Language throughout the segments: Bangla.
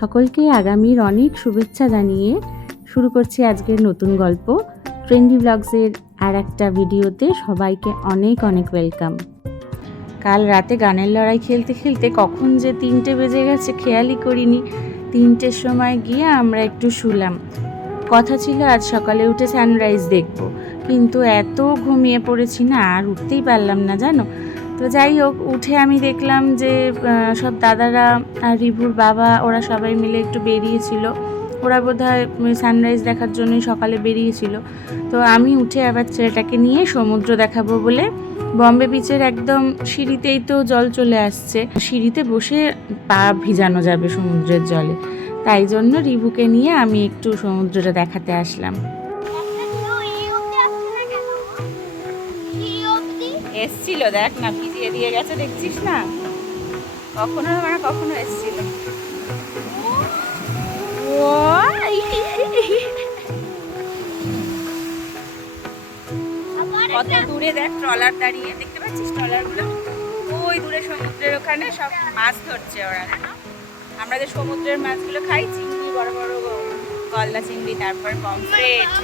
সকলকে আগামীর অনেক শুভেচ্ছা জানিয়ে শুরু করছি আজকের নতুন গল্প ট্রেন্ডি ব্লগসের আর একটা ভিডিওতে সবাইকে অনেক অনেক ওয়েলকাম। কাল রাতে গানের লড়াই খেলতে খেলতে কখন যে 3টে বেজে গেছে খেয়ালই করিনি। 3টের সময় গিয়ে আমরা একটু শুলাম। কথা ছিল আজ সকালে উঠে সানরাইজ দেখব, কিন্তু এত ঘুমিয়ে পড়েছি না, আর উঠতেই পারলাম না জানো। তো যাই হোক, উঠে আমি দেখলাম যে সব দাদারা আর রিভুর বাবা ওরা সবাই মিলে একটু বেরিয়েছিল। ওরা বোধহয় সানরাইজ দেখার জন্যই সকালে বেরিয়েছিল। তো আমি উঠে আবার ছেলেটাকে নিয়ে সমুদ্র দেখাবো বলে বম্বে বিচের একদম সিঁড়িতেই তো জল চলে আসছে, সিঁড়িতে বসে পা ভিজানো যাবে সমুদ্রের জলে, তাই জন্য রিভুকে নিয়ে আমি একটু সমুদ্রটা দেখাতে আসলাম। এসছিল, দেখ না, ভিজিয়ে দিয়ে গেছে, দেখছিস না? কখনো মানে কখনো এসছিল। কত দূরে দেখ ট্রলার দাঁড়িয়ে, দেখতে পাচ্ছিস ট্রলারগুলো? ওই দূরে সমুদ্রের ওখানে সব মাছ ধরছে ওরা। আমরা যে সমুদ্রের মাছগুলো খাই, চিংড়ি, বড় বড় গলদা চিংড়ি, তারপর পমফ্রেট।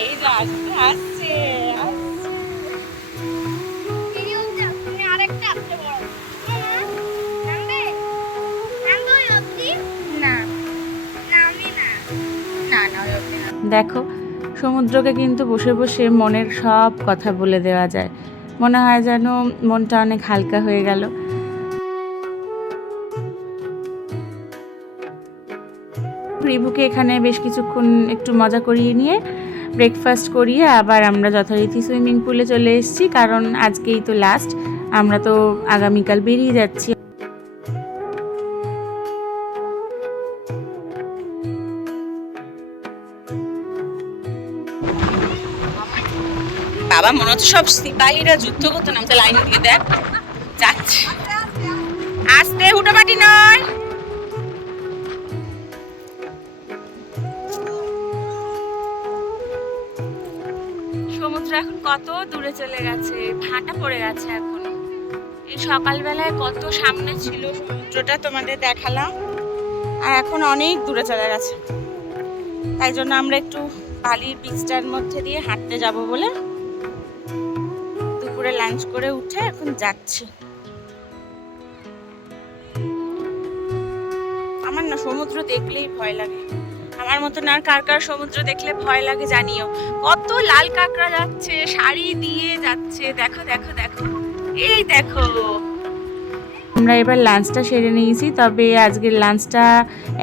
এই যে আসছে আসছে দেখো, সমুদ্রকে কিন্তু বসে বসে মনের সব কথা বলে দেওয়া যায়। মনে হয় যেন মনটা অনেক হালকা হয়ে গেল। রিভুকে এখানে বেশ কিছুক্ষণ একটু মজা করিয়ে নিয়ে ব্রেকফাস্ট করিয়ে আবার আমরা যথারীতি সুইমিং পুলে চলে এসেছি, কারণ আজকেই তো লাস্ট, আমরা তো আগামীকাল বেরিয়ে যাচ্ছি। বাবা, মনে হচ্ছে সব সিপাহীরা যুদ্ধ করতো, নামতে লাইন দিয়ে দেখ যাচ্ছে। আসতে, হুটোপাটি নয়। সমুদ্র এখন কত দূরে চলে গেছে, ভাটা পড়ে গেছে এখনো। এই সকালবেলায় কত সামনে ছিল সমুদ্রটা, তোমাদের দেখালাম, আর এখন অনেক দূরে চলে গেছে। তাই জন্য আমরা একটু বালির বিচটার মধ্যে দিয়ে হাঁটতে যাব বলে দুপুরে লাঞ্চ করে উঠে এখন যাচ্ছি। আমার না সমুদ্র দেখলেই ভয় লাগে, আমার মতো না কার কার সমুদ্র দেখলে ভয় লাগে জানিও। কত লাল কাঁকড়া যাচ্ছে, শাড়ি দিয়ে যাচ্ছে, দেখো দেখো দেখো, এই দেখো। আমরা এবার লাঞ্চটা সেরে নিয়েছি, তবে আজকের লাঞ্চটা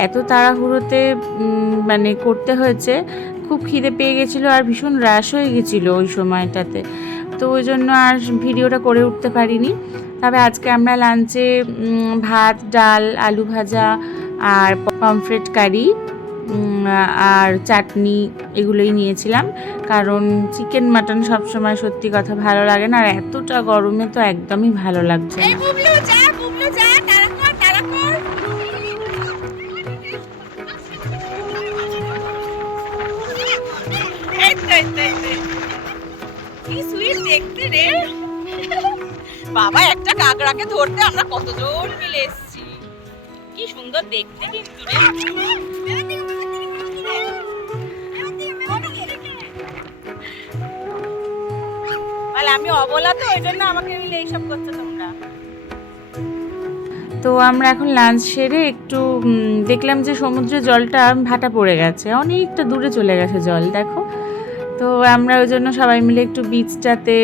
এত তাড়াহুড়োতে মানে করতে হয়েছে, খুব খিদে পেয়ে গেছিলো আর ভীষণ রাশ হয়ে গেছিলো ওই সময়টাতে, তো ওই জন্য আর ভিডিওটা করে উঠতে পারিনি। তবে আজকে আমরা লাঞ্চে ভাত, ডাল, আলু ভাজা আর পমফ্রেট কারি আর চাটনি এগুলোই নিয়েছিলাম, কারণ চিকেন মাটন সবসময় সত্যি কথা ভালো লাগে না, আর এতটা গরমে তো একদমই ভালো লাগছে না। কি সুইট দেখতে রে বাবা, একটা কাঁকড়াকে ধরতে আমরা কতজন মিলে এসেছি, কি সুন্দর দেখতে কিন্তু রে। আমি অবলা, তো ওই জন্য আমাকে মিলে এইসব করছো তোমরা। তো আমরা এখন লাঞ্চ সেরে একটু দেখলাম যে সমুদ্রের জলটা ভাটা পড়ে গেছে, অনেকটা দূরে চলে গেছে জল, দেখো। তো আমরা ওই জন্য সবাই মিলে একটু বিচটাতে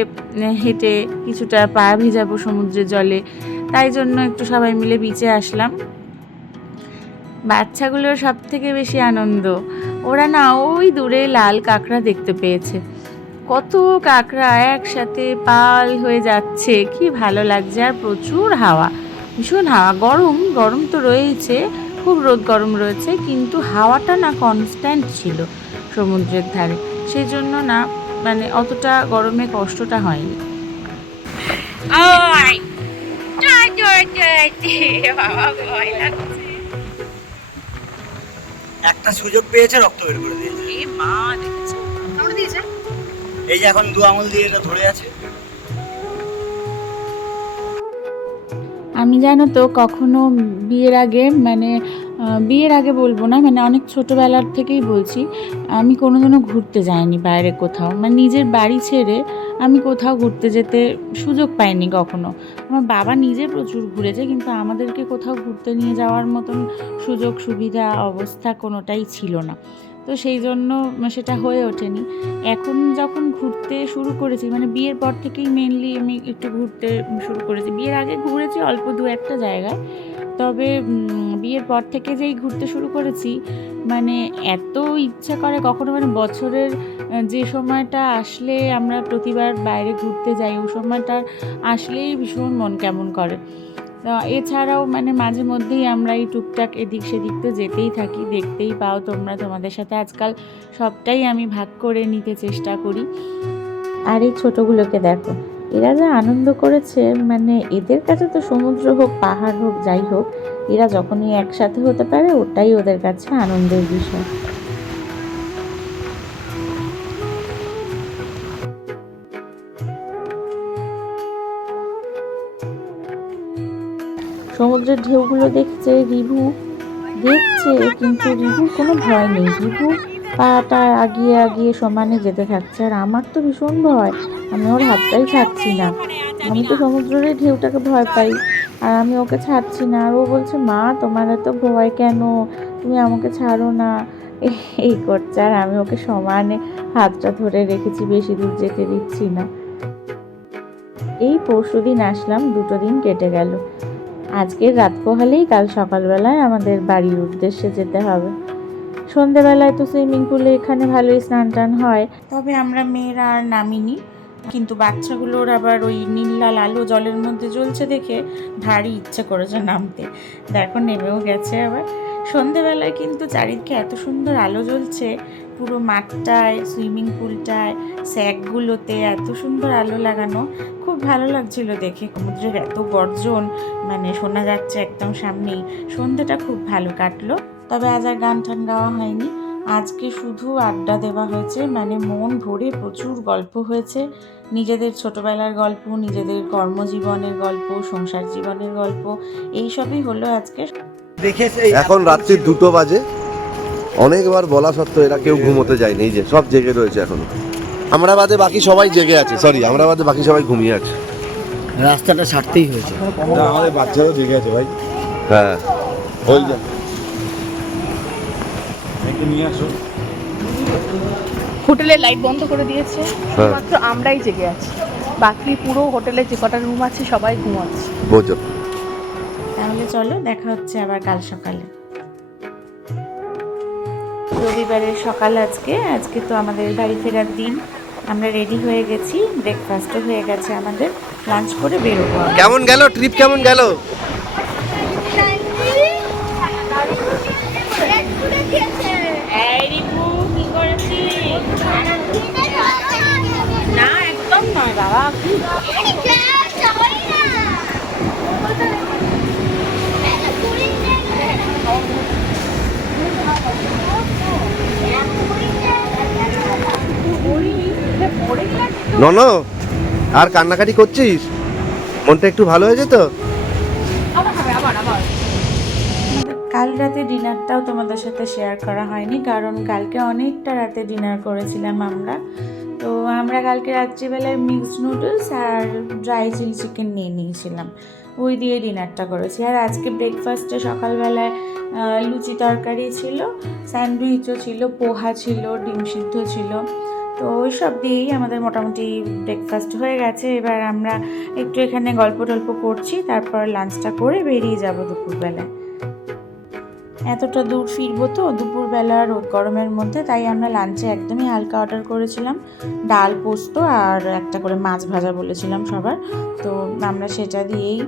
হেঁটে কিছুটা পা ভিজাবো সমুদ্রের জলে, তাই জন্য একটু সবাই মিলে বিচে আসলাম। বাচ্চাগুলোর সব থেকে বেশি আনন্দ, ওরা না ওই দূরে লাল কাঁকড়া দেখতে পেয়েছে, কত কাঁকড়া একসাথে পাল হয়ে যাচ্ছে, কি ভালো লাগছে। আর প্রচুর হাওয়া, ভীষণ হাওয়া, গরম গরম তো রয়েছে, খুব রোদ গরম রয়েছে, কিন্তু হাওয়াটা না কনস্ট্যান্ট ছিল সমুদ্রের ধারে, সেই জন্য না মানে অতটা গরমে কষ্টটা হয়নি। একটা সুযোগ পেয়েছে, রক্ত বের করে দিয়েছে। এই মা দেখেছো, এই যে এখন দু আঙুল দিয়ে এটা ধরে আছে। আমি জানো তো কখনো বিয়ের আগে বিয়ের আগে বলবো না, অনেক ছোটোবেলার থেকেই বলছি, আমি কোনোদিনও ঘুরতে যাইনি বাইরে কোথাও, নিজের বাড়ি ছেড়ে আমি কোথাও ঘুরতে যেতে সুযোগ পাইনি কখনো। আমার বাবা নিজে প্রচুর ঘুরেছে, কিন্তু আমাদেরকে কোথাও ঘুরতে নিয়ে যাওয়ার মতন সুযোগ সুবিধা অবস্থা কোনোটাই ছিল না। তো সেই জন্য সেটা হয়ে ওঠেনি। এখন যখন ঘুরতে শুরু করেছি, বিয়ের পর থেকেই মেনলি আমি একটু ঘুরতে শুরু করেছি। বিয়ের আগে ঘুরেছি অল্প দু একটা জায়গায়, তবে বিয়ের পর থেকে যেই ঘুরতে শুরু করেছি, এত ইচ্ছা করে কখনো বছরের যে সময়টা আসলে আমরা প্রতিবার বাইরে ঘুরতে যাই, ওই সময়টা আসলেই ভীষণ মন কেমন করে। এছাড়াও মাঝে মধ্যেই আমরা এই টুকটাক এদিক সেদিক তো যেতেই থাকি, দেখতেই পাও তোমরা। তোমাদের সাথে আজকাল সবটাই আমি ভাগ করে নিতে চেষ্টা করি। আর এই ছোটোগুলোকে দেখো, এরা যা আনন্দ করেছে, এদের কাছে তো সমুদ্র হোক পাহাড় হোক যাই হোক, এরা যখনই একসাথে হতে পারে ওটাই ওদের কাছে আনন্দের বিষয়। সমুদ্রের ঢেউগুলো দেখছে রিভু, কিন্তু রিভুর কোনো ভয় নেই। রিভু পাটা আগিয়ে আগিয়ে সমানে যেতে থাকছে, আর আমার তো ভীষণ ভয়, আমি ওর হাতটাই ছাড়ছি না। আমি তো সমুদ্রের ঢেউটাকে ভয় পাই, আর আমি ওকে ছাড়ছি না। আর ও বলছে, মা তোমার এত ভয় কেন, তুমি আমাকে ছাড়ো না, এই করছে। আর আমি ওকে সমানে হাতটা ধরে রেখেছি, বেশি দূর যেতে দিচ্ছি না। এই পরশুদিন আসলাম, 2 দিন কেটে গেল। আজকের রাত পোহালেই কাল সকালবেলায় আমাদের বাড়ির উদ্দেশ্যে যেতে হবে। সন্ধেবেলায় তো সুইমিং পুলে এখানে ভালোই স্নান টান হয়, তবে আমরা মেয়েরা আর নামিনি। কিন্তু বাচ্চাগুলোর আবার ওই নীল লাল আলো জলের মধ্যে জ্বলছে দেখে ভারী ইচ্ছে করেছে নামতে। দেখো নেমেও গেছে আবার। সন্ধেবেলায় কিন্তু চারিদিকে এত সুন্দর আলো জ্বলছে, পুরো মাঠটায়, সুইমিং পুলটায়, স্যাকগুলোতে এত সুন্দর আলো লাগানো, খুব ভালো লাগছিল দেখে। সমুদ্রের এত গর্জন শোনা যাচ্ছে একদম সামনেই। সন্ধ্যাটা খুব ভালো কাটলো। তবে আজ আর গান টান গাওয়া হয়নি, আজকে শুধু আড্ডা দেওয়া হয়েছে। মন ভরে প্রচুর গল্প হয়েছে, নিজেদের ছোটবেলার গল্প, নিজেদের কর্মজীবনের গল্প, সংসার জীবনের গল্প, এইসবই হলো আজকে। এখন রাত্রি 2টো বাজে, অনেকবার বলা সত্ত্বেও এরা কেউ ঘুমোতে যায়নি, এই যে সব জেগে রয়েছে এখনো। আমরা বাদে বাকি সবাই জেগে আছে, আমরা বাদে বাকি সবাই ঘুমিয়ে আছে। রাস্তাটা ছাড়তেই হয়েছে। আমাদের বাচ্চারাও জেগে আছে ভাই। হ্যাঁ, ওই যে নিয়ে আসো। হোটেলের লাইট বন্ধ করে দিয়েছে, শুধুমাত্র আমরাই জেগে আছি, বাকি পুরো হোটেলে যে কটা রুম আছে সবাই ঘুমাচ্ছে। বোঝো। তাহলে চলো, দেখা হচ্ছে আবার কাল সকালে। রবিবারের সকাল আজকে তো আমাদের বাড়ি ফেরার দিন। আমরা রেডি হয়ে গেছি, ব্রেকফাস্টও হয়ে গেছে আমাদের, লাঞ্চ করে বেরোবো। কেমন গেল ট্রিপ, কেমন গেল? না একদম নয় বাবা, নন আর কান্নাকাটি করছিস? মনটা একটু ভালো হয়েছে তো? কাল রাতে ডিনারটাও তোমাদের সাথে শেয়ার করা হয়নি, কারণ কালকে অনেকটা রাতে ডিনার করেছিলাম আমরা। তো আমরা কালকে রাত্রিবেলায় মিক্সড নুডলস আর ড্রাই চিলি চিকেন নিয়ে নিয়েছিলাম, ওই দিয়ে ডিনারটা করেছি। আর আজকে ব্রেকফাস্টে সকালবেলায় লুচি তরকারি ছিল, স্যান্ডউইচও ছিল, পোহা ছিল, ডিম সিদ্ধ ছিল। তো ওই সব দিয়েই আমাদের মোটামুটি ব্রেকফাস্ট হয়ে গেছে। এবার আমরা একটু এখানে গল্প টল্প করছি, তারপর লাঞ্চটা করে বেরিয়ে যাব দুপুরবেলায়। এতটা দূর ফিরবো তো দুপুরবেলা রোদ গরমের মধ্যে, তাই আমরা লাঞ্চে একদমই হালকা অর্ডার করেছিলাম, ডাল পোস্ত আর একটা করে মাছ ভাজা বলেছিলাম সবার। তো আমরা সেটা দিয়েই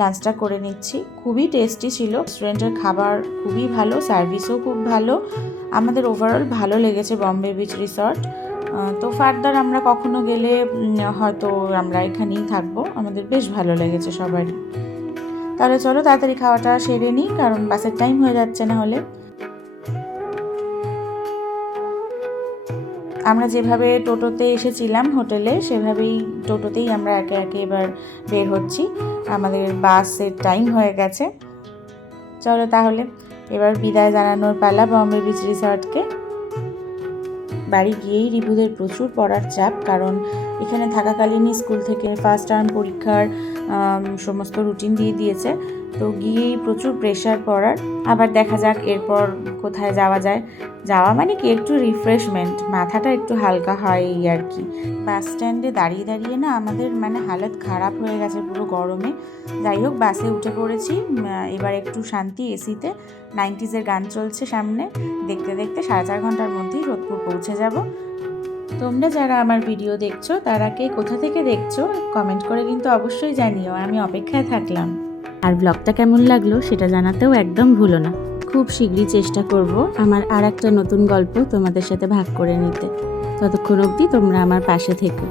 লাঞ্চটা করে নিচ্ছি। খুবই টেস্টি ছিল, রেস্টুরেন্টের খাবার খুবই ভালো, সার্ভিসও খুব ভালো। আমাদের ওভারঅল ভালো লেগেছে বম্বে বিচ রিসর্ট। তো ফার্দার আমরা কখনো গেলে হয়তো আমরা এখানেই থাকবো, আমাদের বেশ ভালো লেগেছে সবারই। তাহলে চলো তাড়াতাড়ি খাওয়াটা সেরে নিই, কারণ বাসের টাইম হয়ে যাচ্ছে না হলে। আমরা যেভাবে টোটোতে এসেছিলাম হোটেলে সেভাবেই টোটোতেই আমরা একে একে এবার বের হচ্ছি। আমাদের বাসের টাইম হয়ে গেছে। চলো তাহলে এবার বিদায় জানানোর পালা বম্বে বিচ রিসর্টকে। বাড়ি গিয়েই রিপুদের প্রচুর পড়ার চাপ, কারণ এখানে থাকাকালীনই স্কুল থেকে ফার্স্ট টার্ম পরীক্ষার সমস্ত রুটিন দিয়ে দিয়েছে। তো গিয়েই প্রচুর প্রেশার পড়ার। আবার দেখা যাক এরপর কোথায় যাওয়া যায়। যাওয়া মানে কি একটু রিফ্রেশমেন্ট, মাথাটা একটু হালকা হয় এই আর কি। বাস স্ট্যান্ডে দাঁড়িয়ে দাঁড়িয়ে না আমাদের মানে হালত খারাপ হয়ে গেছে পুরো গরমে। যাই হোক বাসে উঠে পড়েছি, এবার একটু শান্তি এসিতে। 90s গান চলছে সামনে, দেখতে দেখতে 4.5 ঘন্টার মধ্যেই যোধপুর পৌঁছে যাব। তোমরা যারা আমার ভিডিও দেখছো তারা কে কোথা থেকে দেখছো কমেন্ট করে কিন্তু অবশ্যই জানিও, আমি অপেক্ষায় থাকলাম। আর ব্লগটা কেমন লাগলো সেটা জানাতেও একদম ভুলো না। খুব শীঘ্রই চেষ্টা করব আমার আর একটা নতুন গল্প তোমাদের সাথে ভাগ করে নিতে। ততক্ষণ অবধি তোমরা আমার পাশে থেকো।